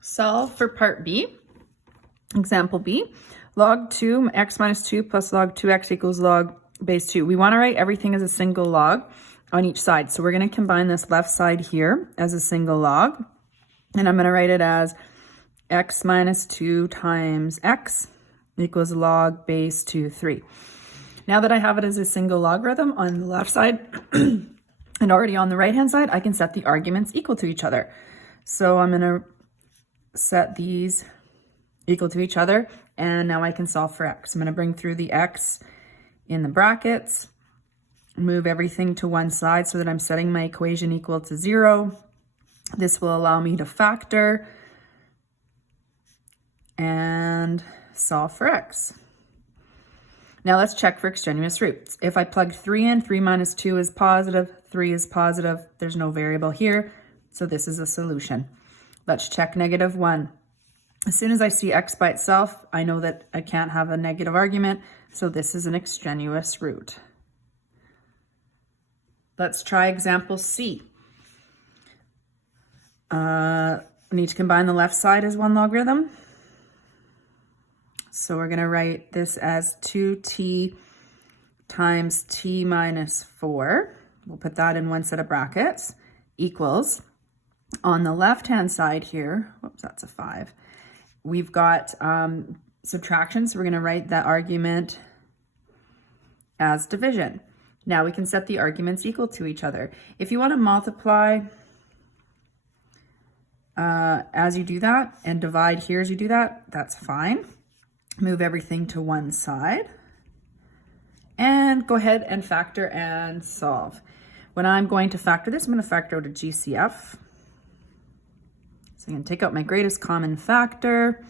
Solve for part B. Example B, log 2 x minus 2 plus log 2x equals log base 2. We want to write everything as a single log on each side. So we're going to combine this left side here as a single log. And I'm going to write it as x minus 2 times x equals log base 2, 3. Now that I have it as a single logarithm on the left side and already on the right hand side, I can set the arguments equal to each other. So I'm going to set these equal to each other, and now I can solve for x. I'm going to bring through the x in the brackets, move everything to one side so that I'm setting my equation equal to 0. This will allow me to factor and solve for x. Now let's check for extraneous roots. If I plug 3 in, 3 minus 2 is positive, 3 is positive. There's no variable here, so this is a solution. Let's check -1. As soon as I see x by itself, I know that I can't have a negative argument, so this is an extraneous root. Let's try example C. We need to combine the left side as one logarithm. So we're going to write this as 2t times t minus 4. We'll put that in one set of brackets, equals, on the left-hand side here, whoops, that's a 5. We've got subtraction, so we're going to write that argument as division. Now we can set the arguments equal to each other. If you want to multiply as you do that and divide here as you do that, that's fine. Move everything to one side and go ahead and factor and solve. When I'm going to factor this, I'm going to factor out a GCF. So I'm going to take out my greatest common factor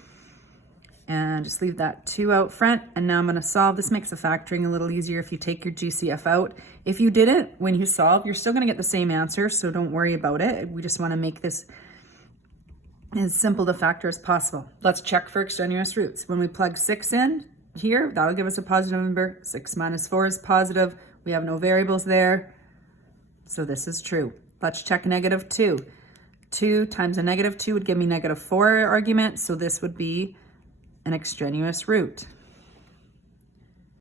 and just leave that 2 out front. And now I'm going to solve. This makes the factoring a little easier if you take your GCF out. If you didn't, when you solve, you're still going to get the same answer, so don't worry about it. We just want to make this as simple to factor as possible. Let's check for extraneous roots. When we plug 6 in here, that'll give us a positive number. 6 minus 4 is positive. We have no variables there, so this is true. Let's check -2. 2 times a -2 would give me -4 argument, so this would be an extraneous root.